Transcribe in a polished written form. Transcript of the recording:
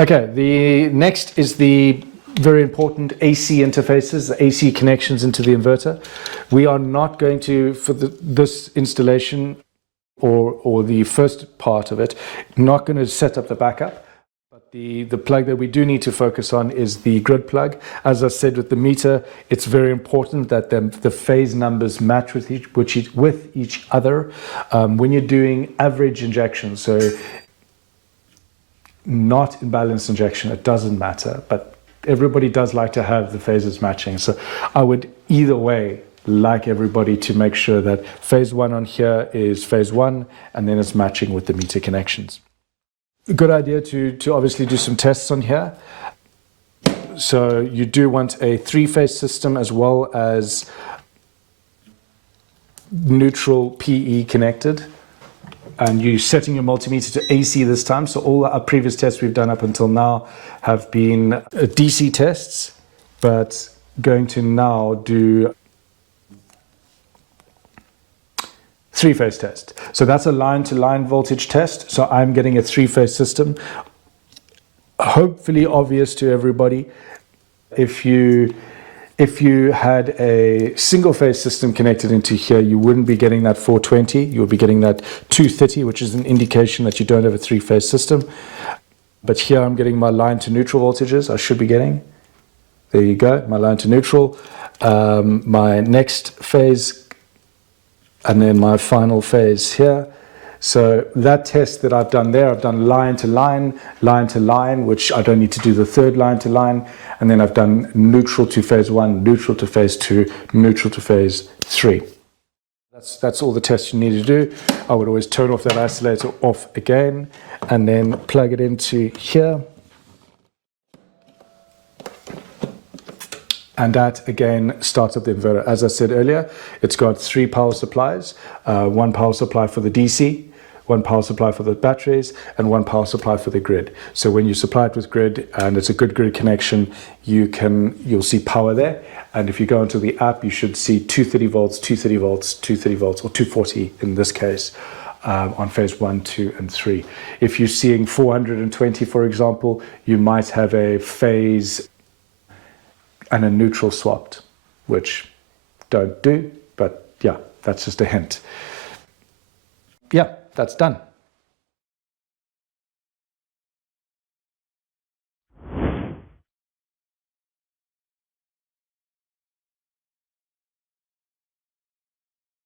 Okay, the next is the very important AC interfaces, the AC connections into the inverter. We are not going to, for this installation or the first part of it, not going to set up the backup. But the plug that we do need to focus on is the grid plug. As I said with the meter, it's very important that the phase numbers match with each other when you're doing average injections. So not imbalanced injection, it doesn't matter, but everybody does like to have the phases matching. So I would either way like everybody to make sure that phase 1 on here is phase 1 and then it's matching with the meter connections. A good idea to obviously do some tests on here. So you do want a 3-phase system as well as neutral PE connected. And you're setting your multimeter to AC this time. So all our previous tests we've done up until now have been DC tests, but going to now do 3-phase test. So that's a line-to-line voltage test. So I'm getting a 3-phase system. Hopefully obvious to everybody. If you had a single-phase system connected into here, you wouldn't be getting that 420. You would be getting that 230, which is an indication that you don't have a 3-phase system. But here I'm getting my line to neutral voltages. I should be getting. There you go, my line to neutral. My next phase, and then my final phase here. So that test that I've done there, I've done line to line, which I don't need to do the third line to line. And then I've done neutral to phase 1, neutral to phase 2, neutral to phase 3. That's all the tests you need to do. I would always turn off that isolator off again and then plug it into here. And that again starts up the inverter. As I said earlier, it's got 3 power supplies, 1 power supply for the DC, 1 power supply for the batteries, and 1 power supply for the grid. So when you supply it with grid and it's a good grid connection, you'll see power there. And if you go into the app, you should see 230 volts, 230 volts, 230 volts, or 240 in this case, on phase 1, 2, and 3. If you're seeing 420, for example, you might have a phase and a neutral swapped, which don't do, but yeah, that's just a hint. Yeah, that's done.